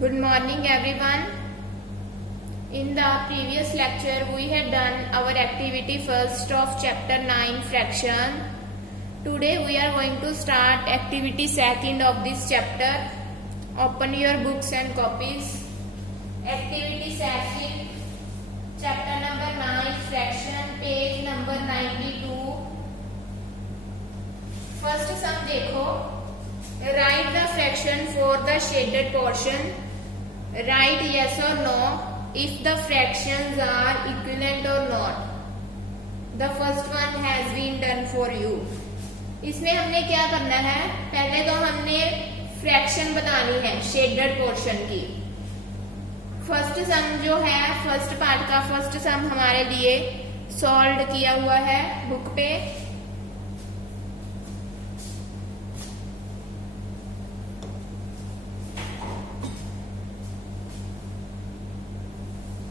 Good morning everyone. In the previous lecture we had done our activity first of chapter 9 fraction. Today we are going to start activity second of this chapter. Open your books and copies. Activity second, chapter number 9 fraction, page number 92. First sum देखो. Write the fraction for the shaded portion. Write yes or no if the fractions are equivalent or not. The first one has been done for you. इसमें हमने क्या करना है, पहले तो हमने fraction बतानी है शेडेड पोर्शन की. फर्स्ट सम जो है, फर्स्ट पार्ट का फर्स्ट सम हमारे लिए सॉल्व किया हुआ है बुक पे.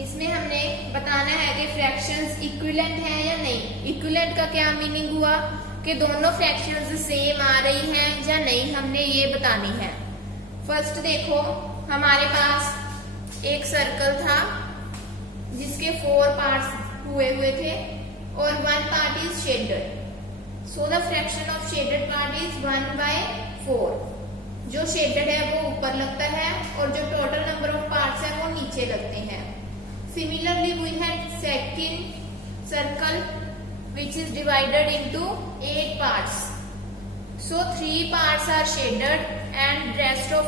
इसमें हमने बताना है कि फ्रैक्शंस इक्विवेलेंट हैं या नहीं. इक्विवेलेंट का क्या मीनिंग हुआ कि दोनों फ्रैक्शंस सेम आ रही हैं या नहीं, हमने ये बतानी है. फर्स्ट देखो, हमारे पास एक सर्कल था जिसके 4 पार्ट्स हुए थे और 1 part is shaded. So the fraction of shaded part is 1/4. जो शेडेड है वो ऊपर लगता है और जो टोटल नंबर ऑफ पार्ट्स है वो नीचे लगते हैं. Similarly, we had second circle which is divided into 8 parts. So 3 parts are shaded and rest of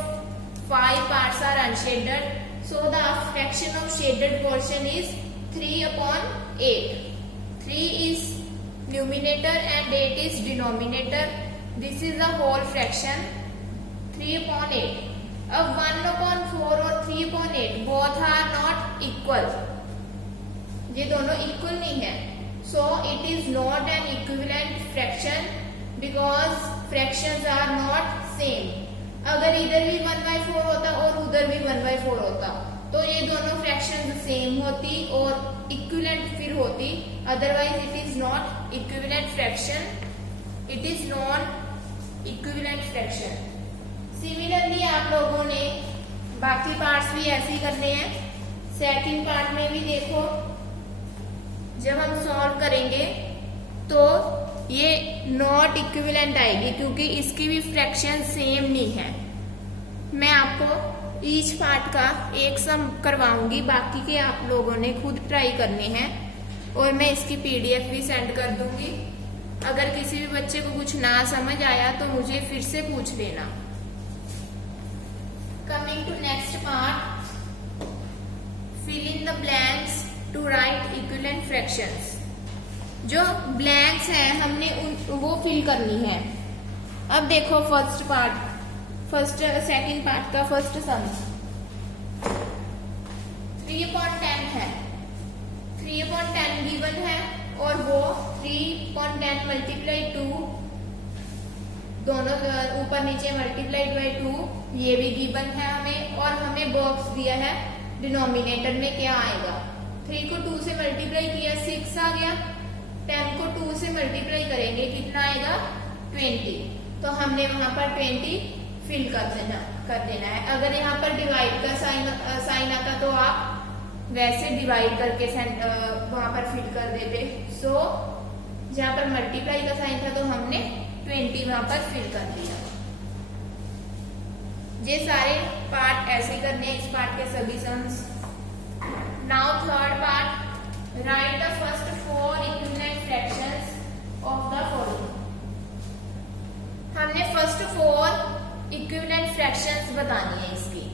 5 parts are unshaded. So the fraction of shaded portion is 3/8. 3 is numerator and 8 is denominator. This is the whole fraction 3/8. अब 1/4 और 3/8 both are not equal. ये दोनों equal नहीं है. So it is not an equivalent fraction because fractions are not same. अगर इधर भी 1/4 होता और उधर भी 1/4 होता तो ये दोनों fractions सेम होती और इक्विवेलेंट फिर होती. Otherwise it is not equivalent fraction. It is non-equivalent fraction. Similarly आप लोगों ने बाकी पार्ट्स भी ऐसे ही करने हैं. सेकंड पार्ट में भी देखो, जब हम सॉल्व करेंगे तो ये नॉट इक्विवेलेंट आएगी क्योंकि इसकी भी फ्रैक्शन सेम नहीं है. मैं आपको ईच पार्ट का एक सम करवाऊंगी, बाकी के आप लोगों ने खुद ट्राई करने हैं और मैं इसकी पीडीएफ भी सेंड कर दूंगी. अगर किसी भी बच्चे को कुछ ना समझ आया तो मुझे फिर से पूछ लेना. Coming to next part, fill in the blanks to write equivalent fractions. जो blanks हैं हमने वो फिल करनी है. अब देखो सेकंड पार्ट का फर्स्ट सम 3/10 है. 3/10 गिवन है और वो 3/10 मल्टीप्लाई 2, दोनों ऊपर नीचे मल्टीप्लाइड बाई 2, ये भी गिवन है हमें. और हमें बॉक्स दिया है डिनोमिनेटर में क्या आएगा. 3 को 2 से मल्टीप्लाई किया 6 आ गया. 10 को 2 से मल्टीप्लाई करेंगे कितना आएगा 20. तो हमने वहां पर 20 फिल कर देना है. अगर यहाँ पर डिवाइड का साइन आता तो आप वैसे डिवाइड करके वहां पर फिल कर देते. सो जहां पर मल्टीप्लाई का साइन था तो हमने 20 वहां पर फिल कर दिया. ये सारे पार्ट ऐसे करने हैं, इस पार्ट के सभी sums. Now third part, right the first 4 equivalent fractions of the following. हमने फर्स्ट 4 इक्विवेलेंट फ्रैक्शंस बतानी है इसकी.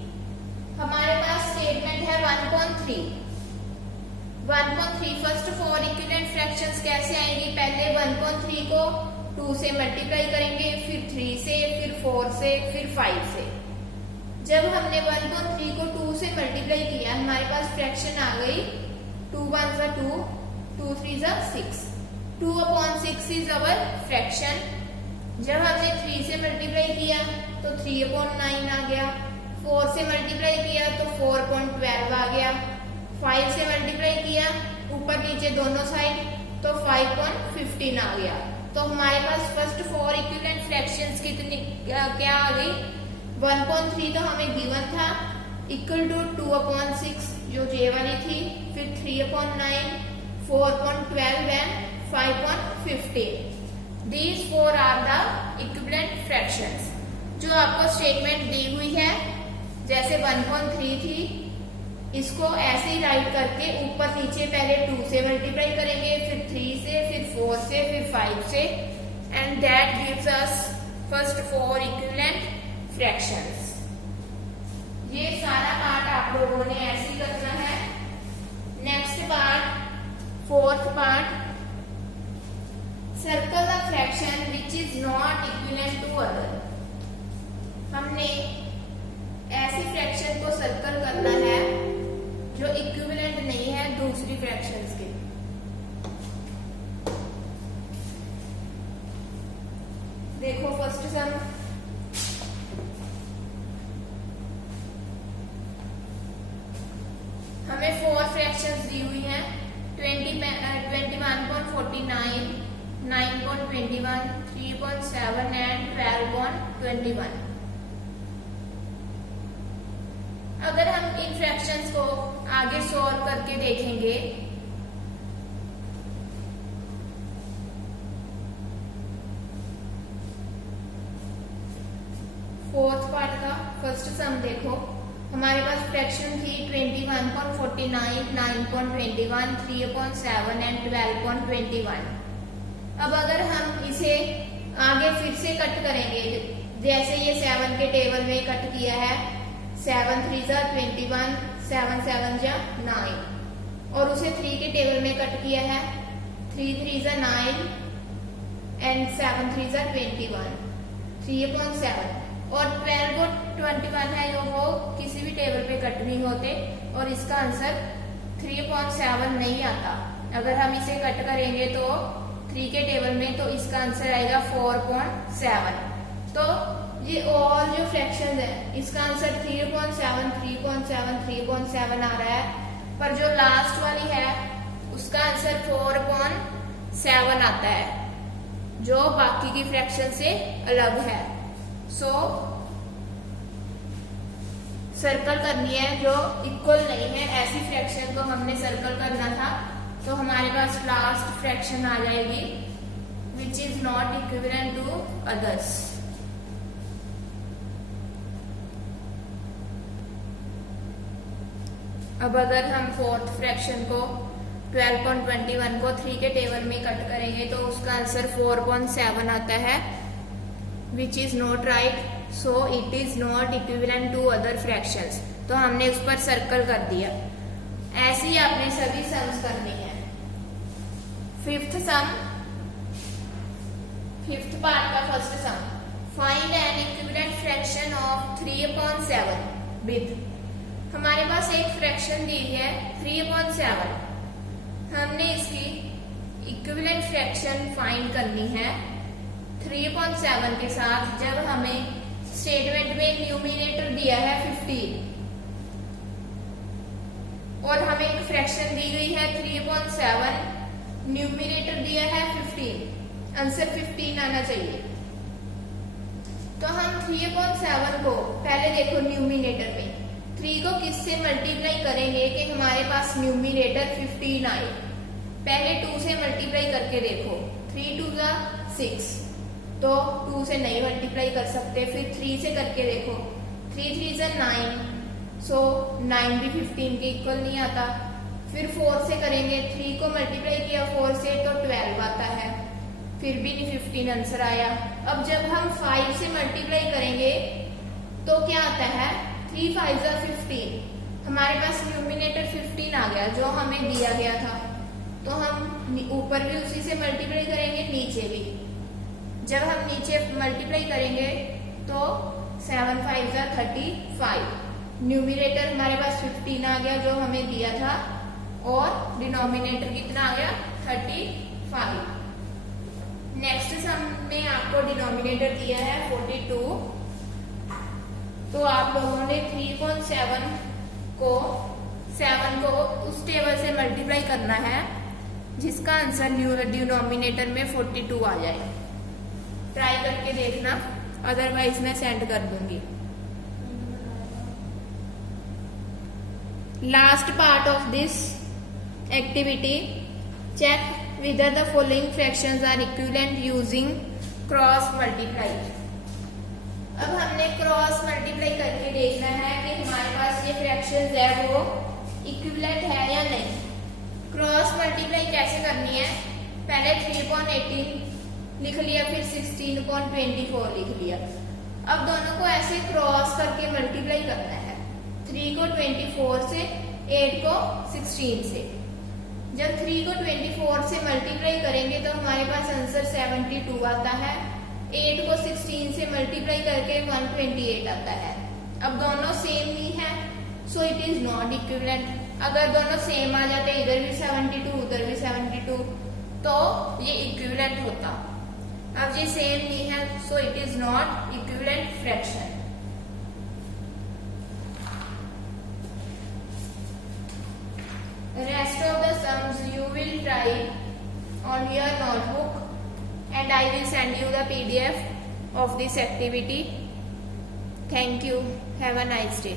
हमारे पास स्टेटमेंट है 1/3. फर्स्ट 4 इक्विवेलेंट फ्रैक्शंस कैसे आएंगी, पहले 1/3 को 2 से मल्टीप्लाई करेंगे, फिर 3 से, फिर 4 से, फिर 5 से. जब हमने 1/3 को 2 से मल्टीप्लाई किया हमारे पास फ्रैक्शन आ गई 2 1 2, 2 3 6. 2/6 इज अवर फ्रैक्शन. जब हमने 3 से मल्टीप्लाई किया तो 3/9 आ गया. 4 से मल्टीप्लाई किया तो 4/12 आ गया. 5 से मल्टीप्लाई किया ऊपर नीचे दोनों साइड तो 5/15 आ गया. तो हमारे पास फर्स्ट 4 इक्विवेलेंट फ्रैक्शंस कितनी क्या आ गई, 1/3 तो हमें गिवन था इक्वल टू 2/6 जो जे वाली थी, फिर 3/9, 4/12 and 5/15। These four are the equivalent fractions। जो आपको स्टेटमेंट दी हुई है, जैसे 1/3 थी, इसको ऐसे ही राइट करके ऊपर नीचे पहले 2 से मल्टीप्लाई करेंगे, फिर 3 से, फिर 4 से, फिर 5 से, and that gives us first 4 equivalent fractions. ये सारा पार्ट आप लोगों ने ऐसे ही करना है। Next part, fourth part, circle the fraction which is not equivalent to other. हमने ऐसे फ्रैक्शन को सर्कल करना है जो इक्विवेलेंट नहीं है दूसरी फ्रैक्शंस के। देखो फर्स्ट सम, हमें 4 फ्रैक्शंस दी हुई हैं, 21/49, 9/21, 3/7 एंड 12/21। अगर हम इन फ्रैक्शंस को आगे सॉल्व करके देखेंगे, फोर्थ पार्ट का फर्स्ट सम देखो, हमारे पास फ्रैक्शन थी 21/49, 9/21, 3/7 एंड 12/21। अब अगर हम इसे आगे फिर से कट करेंगे, जैसे ये 7 के टेबल में कट किया है, 7 3 जा 21, 7 7 जा 9, और उसे 3 के टेबल में कट किया है, 3 3 जा 9 एंड 7 3 जा 21, 3/7, और 12/21 है जो वो किसी भी टेबल पे कट नहीं होते, और इसका आंसर 3/7 नहीं आता। अगर हम इसे कट करेंगे तो 3 के टेबल में, तो इसका आंसर आएगा 4/7। तो ये ऑल जो फ्रैक्शंस है, इसका आंसर 3/7, 3/7, 3/7 आ रहा है, पर जो लास्ट वाली है उसका आंसर 4/7 आता है, जो बाकी की फ्रैक्शन से अलग है। सो सर्कल करनी है जो इक्वल नहीं है, ऐसी फ्रैक्शन को हमने सर्कल करना था। तो हमारे पास लास्ट फ्रैक्शन आ जाएगी which is not equivalent to others. अब अगर हम फोर्थ फ्रैक्शन को 12/21 को 3 के टेबल में कट करेंगे तो उसका आंसर 4/7 आता है, which is not right, so it is not equivalent to other fractions. तो हमने उस पर सर्कल कर दिया। ऐसे ही आपने सभी सम्स करनी है। फिफ्थ सम, फिफ्थ पार्ट का first sum, find an equivalent fraction of 3/7 with. हमारे पास एक फ्रैक्शन दी है 3/7, हमने इसकी इक्विवेलेंट फ्रैक्शन फाइंड करनी है 3/7 के साथ, जब हमें स्टेटमेंट में न्यूमिनेटर दिया है 15 और हमें एक फ्रैक्शन दी गई है 3/7, न्यूमिनेटर दिया है 15, आंसर 15 आना चाहिए। तो हम 3/7 को पहले देखो न्यूमिनेटर में 3 को किससे मल्टीप्लाई करेंगे कि हमारे पास न्यूमिनेटर 15 आए। पहले 2 से मल्टीप्लाई करके देखो, 3 2 जा 6, तो 2 से नहीं मल्टीप्लाई कर सकते। फिर 3 से करके देखो, 3 3 जा 9, सो 9 भी 15 के इक्वल नहीं आता। फिर 4 से करेंगे, 3 को मल्टीप्लाई किया 4 से तो 12 आता है, फिर भी नहीं 15 आंसर आया। अब जब हम 5 से मल्टीप्लाई करेंगे तो क्या आता है, 3 5 जा 15, हमारे पास न्यूमिनेटर 15 आ गया जो हमें दिया गया था। तो हम ऊपर भी उसी से मल्टीप्लाई करेंगे, नीचे भी। जब हम नीचे मल्टीप्लाई करेंगे तो 7 5 जा 35, न्यूमिनेटर हमारे पास 15 आ गया जो हमें दिया था, और डिनोमिनेटर कितना आ गया 35। नेक्स्ट सम में आपको डिनोमिनेटर दिया है 42, तो आप लोगों ने 3/7 को 7 को उस टेबल से मल्टीप्लाई करना है जिसका आंसर डिनोमिनेटर में 42 आ जाए। ट्राई करके देखना, अदरवाइज मैं सेंड कर दूंगी। Last part of this activity, check whether the following fractions are equivalent using cross multiply. अब हमने क्रॉस मल्टीप्लाई करके देखना है कि हमारे पास ये फ्रैक्शंस है वो इक्विवेलेंट है या नहीं। क्रॉस मल्टीप्लाई कैसे करनी है, पहले 3/18 लिख लिया, फिर 16/24 लिख लिया। अब दोनों को ऐसे क्रॉस करके मल्टीप्लाई करना है, 3 को 24 से, 8 को 16 से। जब 3 को 24 से मल्टीप्लाई करेंगे तो हमारे पास आंसर 72 आता है। 8 को 16 से मल्टीप्लाई करके 128 आता है। अब दोनों सेम ही है, सो इट इज नॉट इक्विवेलेंट। अगर दोनों सेम आ जाते, इधर भी 72 उधर भी 72, तो ये इक्विवेलेंट होता। अब ये सेम नहीं है, सो it is not equivalent fraction. Rest of the sums you will try on your notebook and I will send you the PDF of this activity. Thank you. Have a nice day.